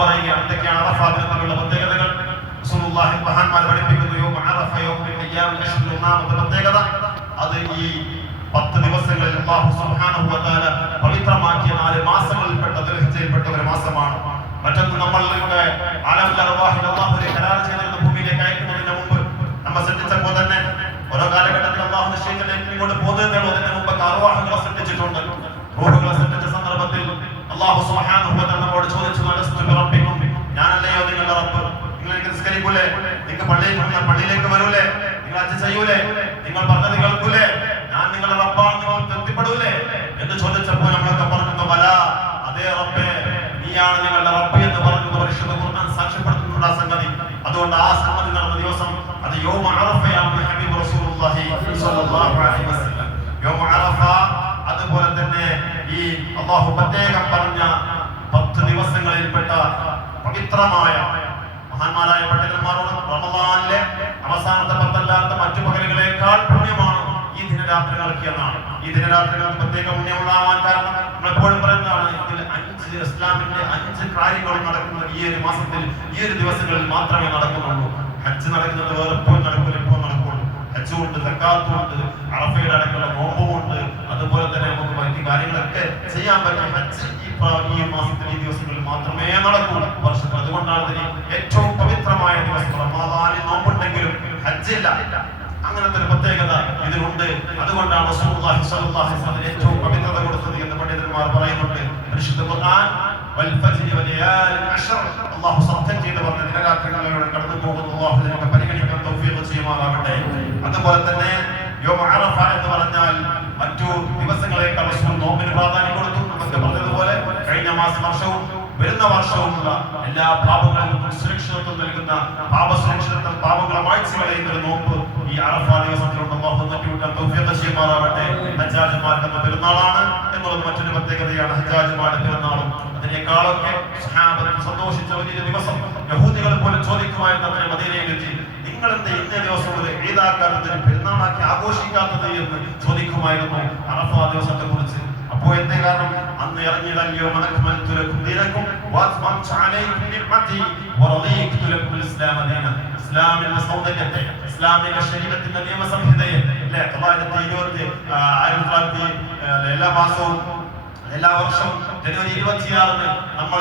പറയുക എന്തൊക്കെയാണ് അറഫാ ദിനത്തിലുള്ള പ്രത്യേകതകൾ. റസൂലുള്ളാഹി മഹാന്മാർ പഠിപ്പിക്കുന്നു യൗമ അറഫ യൗമുൽ അയ്യാമിൽ അശ്ഹുൽ ഒന്നാമത്തെ പ്രത്യേകത അത് ഈ 10 ദിവസങ്ങളിൽ അല്ലാഹു സുബ്ഹാനഹു വ തആല പവിത്രമാക്കിയ 4 മാസങ്ങളിൽപ്പെട്ട ദുൽഹിജ്ജയിൽപ്പെട്ട ഒരു മാസമാണ്. മറ്റൊന്ന് നമ്മൾക്ക് ആലമുൽ അർവാഹിൽ അല്ലാഹു ഒരു കരാർ ചെയ്തിരുന്ന ഭൂമിയിലേക്ക് അയക്കുന്നതിന് മുമ്പ് നമ്മൾ സൃഷ്ടിച്ചപ്പോൾ തന്നെ ഓരോ കാലഘട്ടത്തിൽ അല്ലാഹു നിശ്ചയിച്ചിലേക്ക് ഇങ്ങോട്ട് പോകുന്നതിന് അതിന് മുമ്പ് അർവാഹുകളെ സൃഷ്ടിച്ചിട്ടുണ്ട്. റൂഹുകളെ സൃഷ്ടിച്ച സന്ദർഭത്തിൽ അല്ലാഹു സുബ്ഹാനഹു വ തആല നമ്മോട് ചോദിച്ചു റബ്ബിക്കും ഞാനല്ലയോ നിങ്ങളുടെ റബ്ബ്? നിങ്ങൾ എനിക്ക് നിസ്കരിക്കൂലേ? നിങ്ങൾ പള്ളിയിലേക്ക് വരൂലേ? നിങ്ങൾ ഹജ്ജ് ചെയ്യൂലേ? നിങ്ങൾ പറഞ്ഞത് കേൾക്കൂലേ? ഞാൻ നിങ്ങളുടെ റബ്ബാണ്, നിങ്ങൾ തൃപ്തിപ്പെടൂലേ എന്ന് ചോദിച്ചപ്പോൾ നമ്മളൊക്കെ പറഞ്ഞു ബല, അതേ റബ്ബേ നീയാണ് ഞങ്ങളുടെ റബ്ബ് എന്ന് പറഞ്ഞത് പരിശുദ്ധ ഖുർആൻ സാക്ഷ്യപ്പെടുത്തുന്നുണ്ട് ആ സംഗതി. അതുകൊണ്ട് ആ സംഗതി നടന്ന ദിവസം അത് യൗമ അറഫയാണ് ഹബീബ് റസൂലുള്ളാഹി സ്വല്ലല്ലാഹു അലൈഹി വസല്ലം. യൗമ അറഫ അതുപോലെ തന്നെ ഈ അല്ലാഹു പ്രത്യേകം പറഞ്ഞ 10 ദിവസങ്ങളിൽപ്പെട്ട പവിത്രമായ മഹാന്മാരായ പണ്ഡിതന്മാരോട് റമദാനിലെ അവസാനത്തെ 10 അല്ലാത്ത മറ്റു പകലുകളേക്കാൾ പുണ്യമാണ് ഈ ദിനരാത്രികൾക്ക് എന്നാണ്. ഈ ദിനരാത്രികൾക്ക് പ്രത്യേക പുണ്യമുണ്ടാവാൻ കാരണം നമ്മളെപ്പോഴും പറയുന്നതാണ് ഇതിൽ 5 ഇസ്ലാമിന്റെ 5 കാര്യങ്ങൾ നടക്കുന്നത് ഈ ഒരു മാസത്തിൽ ഈ ഒരു ദിവസങ്ങളിൽ മാത്രമേ നടക്കുന്നുള്ളൂ. ഹജ്ജ് നടക്കുന്നത് വേറെ എപ്പോൾ നടക്കില്ല, ഇപ്പോൾ നടക്കുള്ളൂ. ഹജ്ജുണ്ട്, സക്കാത്തുണ്ട്, അറഫയുടെ അടക്കമുള്ള നോമ്പുമുണ്ട്. അതുപോലെ തന്നെ നമുക്ക് മറ്റു കാര്യങ്ങളൊക്കെ ചെയ്യാൻ പറ്റും. ഹജ്ജ് ഈ മാസത്തിൽ ഈ ദിവസങ്ങളിൽ മാത്രമേ നടക്കൂ വർഷത്തിൽ. അതുകൊണ്ടാണ് ഇതിന് ഏറ്റവും പവിത്രമായ ദിവസം. റമദാനിൽ നോമ്പുണ്ടെങ്കിലും ഹജ്ജില്ല, അങ്ങനത്തെ ഒരു പ്രത്യേകത ഇതിനുണ്ട്. അതുകൊണ്ടാണ് റസൂലുള്ളാഹി സ്വല്ലല്ലാഹു അലൈഹി വസല്ലം ഏറ്റവും പവിത്രത കൊടുത്തത് എന്ന് പണ്ഡിതന്മാർ പറയുന്നുണ്ട്. പരിശുദ്ധ ഖുർആൻ വൽ ഫജ്രി വലയാലി അശ്ർ അല്ലാഹു സത്യം ചെയ്തു പറഞ്ഞ ദിനരാത്രികളിലൂടെ കടന്നു പോകുന്നു. അല്ലാഹു നമുക്ക് പരിഗണിക്കാൻ തൗഫീഖ് ചെയ്യുമാറാകട്ടെ. അതുപോലെ തന്നെ യൗമ അറഫ എന്ന് പറഞ്ഞാൽ മറ്റു ദിവസങ്ങളേക്കാൾ റസൂൽ നോമ്പിന് പ്രാധാന്യം കൊടുത്തു. നമുക്ക് പറഞ്ഞതുപോലെ കഴിഞ്ഞ വർഷവും വരുന്ന വർഷവുമുള്ള എല്ലാ പാപങ്ങളിൽ നിന്നും സുരക്ഷിതത്വം നൽകുന്ന പാപസുരക്ഷിതത്വം, പാപങ്ങളെ മായ്ച്ചു കളയുന്ന ഒരു നോമ്പ് ഈ അറഫ ദിവസത്തിലുണ്ട്. അല്ലാഹു നബിയുടെ തൗഫീഖ് ചെയ്യുമാറാകട്ടെ. ഹജ്ജാജിമാരുടെ പെരുന്നാളാണ് എന്നുള്ളത് മറ്റൊരു പ്രത്യേകതയാണ്. ഹജ്ജാജിമാരുടെ പെരുന്നാളും അതിനേക്കാളൊക്കെ സ്വഹാബത്ത് സന്തോഷിച്ച വലിയ ദിവസം. യഹൂദികൾ പോലും ചോദിക്കുമായിരുന്നു മദീനയിലെത്തി, നിങ്ങൾ എന്താ ഇന്നേ ദിവസം ഒരു ഈദാക്കാത്തത്, പെരുന്നാളാക്കി ആഘോഷിക്കാത്തത് എന്ന് ചോദിക്കുമായിരുന്നു അറഫ ദിവസത്തെ കുറിച്ച്. അപ്പോൾ എന്തേ കാരണം? അന്ന് ഇറങ്ങിയതല്ലയോ ഇസ്ലാമിന്റെ സൗന്ദര്യത്തെ, ഇസ്ലാമിക ശരീരത്തിന്റെ നിയമസംഹിതയെ എല്ലാ മാസവും എല്ലാ വർഷവും ജനുവരി 26 നമ്മൾ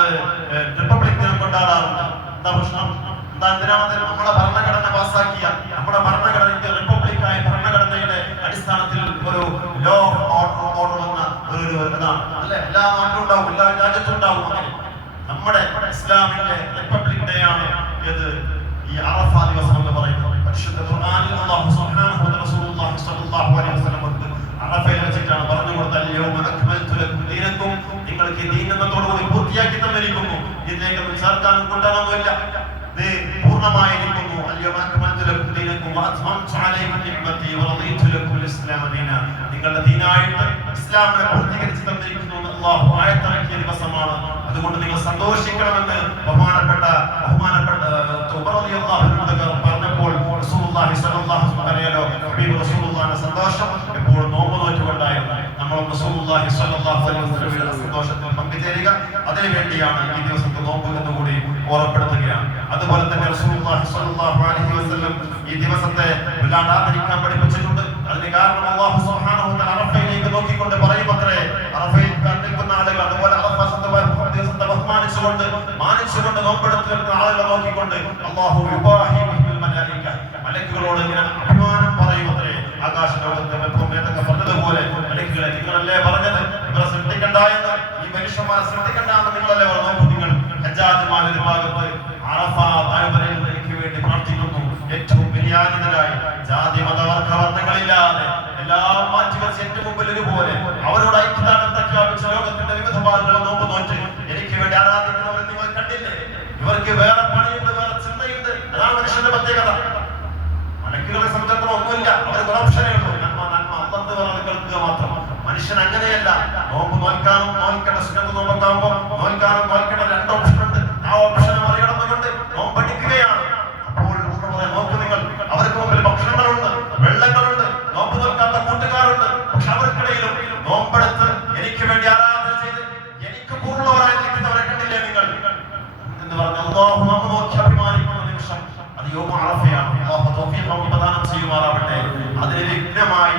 റിപ്പബ്ലിക് ദിനം കൊണ്ടാടാറുണ്ട്. എന്താ പ്രശ്നം? എന്തിനാണ്? നമ്മുടെ ഭരണഘടന പാസാക്കിയ, നമ്മുടെ ഭരണഘടനയുടെ റിപ്പബ്ലിക്കായ ഭരണഘടനയുടെ അടിസ്ഥാനത്തിൽ ഒരു ലോ ഓർഡർ എന്ന ഒരു ഇതാണ് അല്ലെ, എല്ലാ നാട്ടിലും ഉണ്ടാവും, എല്ലാ രാജ്യത്തും ഉണ്ടാവും. നമ്മുടെ ഇസ്ലാമിന്റെ റിപ്പബ്ലിക് ഡേ ആണ് ഇത് ഈ അറഫ ദിവസം എന്ന് പറയുന്നത്. പരിശുദ്ധ ഖുർആനിൽ അല്ലാഹു സുബ്ഹാനഹു വ തആല റസൂലുള്ളാഹി സ്വല്ലല്ലാഹു അലൈഹി വസല്ലം അറഫയിൽ വെച്ചിട്ടാണ് പറഞ്ഞു കൊടുത്തത് യൗമ അക്മൽതു ലക്കും ദീനക്കും, നിങ്ങൾക്ക് ദീൻ എന്നതോടുകൂടി പൂർത്തിയാക്കി തന്നിരിക്കുന്നു. ഇതിലേക്ക് ചേർക്കാനും കൂട്ടാനൊന്നുമില്ല, ഇത് പൂർണ്ണമായിരിക്കുന്നു. അൽയൗമ അക്മൽതു ലക്കും ദീനക്കും വഅത്മംതു അലൈക്കും നിഅമതി വറദീതു ലക്കും അൽ-ഇസ്ലാമ ദീന, നിങ്ങളുടെ ദീനായിട്ട് ഇസ്ലാമിനെ പൂർത്തീകരിച്ചു തന്നിരിക്കുന്നു എന്ന് അല്ലാഹു ആയത്തിറക്കിയ ദിവസമാണ്. അതുകൊണ്ട് നിങ്ങൾ സന്തോഷിക്കണമെന്ന് ബഹുമാനപ്പെട്ട ഉമർ റളിയല്ലാഹു അൻഹു പറഞ്ഞപ്പോൾ റസൂലുള്ളാഹി സ്വല്ലല്ലാഹു അലൈഹി വസല്ലം ഹബീബ് റസൂലുള്ളാഹിന്റെ സന്തോഷം എപ്പോഴും നോമ്പ് നോറ്റുകൊണ്ടായിരുന്നു. നമ്മൾ റസൂലുള്ളാഹി സ്വല്ലല്ലാഹു അലൈഹി വസല്ലമയുടെ സന്തോഷത്തിൽ പങ്കുചേരുക, അതിനു വേണ്ടിയാണ് ഈ ദിവസത്തെ നോമ്പ് എന്നുകൂടി ഓർമ്മപ്പെടുത്തുകയാണ്. അതുപോലെ തന്നെ റസൂലുള്ളാഹി സ്വല്ലല്ലാഹു അലൈഹി വസല്ലം ഈ ദിവസത്തെ വല്ലാണ്ട് ആദരിക്കാൻ പഠിപ്പിച്ചിട്ടുണ്ട്. അതിന് കാരണം അല്ലാഹു സുബ്ഹാനഹു വ തആല അറഫയിലേക്ക് നോക്കിക്കൊണ്ട് പറയുമത്രേ, അറഫയിൽ നിൽക്കുന്ന ആളുകൾ അതുപോലെ അറഫ ദിവസത്തെ ബഹുമാനിച്ചുകൊണ്ട് മാനിച്ചുകൊണ്ട് നോമ്പെടുക്കുന്ന ആളുകളെ നോക്കിക്കൊണ്ട് അല്ലാഹു യുബാഹി ബിൽ മലായിക, മലക്കുകളോട് ഇങ്ങനെ അഭിമാനം പറയുമത്രേ. ആകാശ ലോകത്തെ മേതൊക്കെ പറഞ്ഞതുപോലെ മലക്കുകളെ നിങ്ങളല്ലേ പറഞ്ഞത് ഇവരെ സൃഷ്ടിക്കണ്ട എന്ന്, ഈ മനുഷ്യന്മാരെ സൃഷ്ടിക്കണ്ട എന്ന് നിങ്ങളല്ലേ പറഞ്ഞു. നിങ്ങൾ ഹജ്ജാജിമാരുടെ ഭാഗത്ത് അറഫ താഴ്വരയിൽ എനിക്ക് വേണ്ടി പ്രാർത്ഥിക്കുന്നു. ഏറ്റവും വിനയാനിതരായി ജാതി മതവർഗ വർണ്ണങ്ങളില്ലാതെ എല്ലാം മാറ്റിവെച്ച് എന്റെ മുമ്പിൽ ഒരുപോലെ അവരോട് ഐക്യദാനം പ്രഖ്യാപിച്ച ലോകത്തിന്റെ വിവിധ ഭാഗങ്ങളിൽ നോമ്പ് നോറ്റ് എനിക്ക് വേണ്ടി ആരാധിക്കുന്നവരെ നിങ്ങൾ കണ്ടില്ലേ? ഇവർക്ക് വേറെ പണിയുണ്ട്, വേറെ ചിന്തയുണ്ട്. അതാണ് മനുഷ്യന്റെ പ്രത്യേകത. മലക്കുകളെ സംബന്ധിച്ചിടത്തോളം ഒന്നുമില്ല, അവർ കുറപ്ഷനേ ഉള്ളൂ. നന്മ അന്തത്ത് വേറെ കേൾക്കുക മാത്രം. മനുഷ്യൻ അങ്ങനെയല്ല. നോമ്പ് നോൽക്കാനും നോൽക്കേണ്ട സുന്നത്ത് നോമ്പൊക്കാകുമ്പോ നോൽക്കാനും നോൽക്കേണ്ട 2 ഓപ്ഷൻ ഉണ്ട്. ആ ഓപ്ഷനെ മറികടന്നുകൊണ്ട് നോമ്പടിക്കുകയാണ്. അപ്പോൾ നോക്ക് നിങ്ങൾ, അവർക്ക് മുമ്പിൽ ഭക്ഷണങ്ങളുണ്ട്, വെള്ളങ്ങളുണ്ട്, നോമ്പ് നോൽക്കാത്ത കൂട്ടുകാരുണ്ട്. പക്ഷെ അവർക്കിടയിലും നോമ്പെടുത്ത് എനിക്ക് വേണ്ടി ആരാധന ചെയ്ത് എനിക്ക് പൂർണ്ണവരായി നിൽക്കുന്നവരെ കണ്ടില്ലേ നിങ്ങൾ? യൗമ അറഫയാണ്. അല്ലാഹു തൗഫീഖ് നമുക്ക് പ്രദാനം ചെയ്യുമാറാവട്ടെ. അതിന് വിഘ്നമായി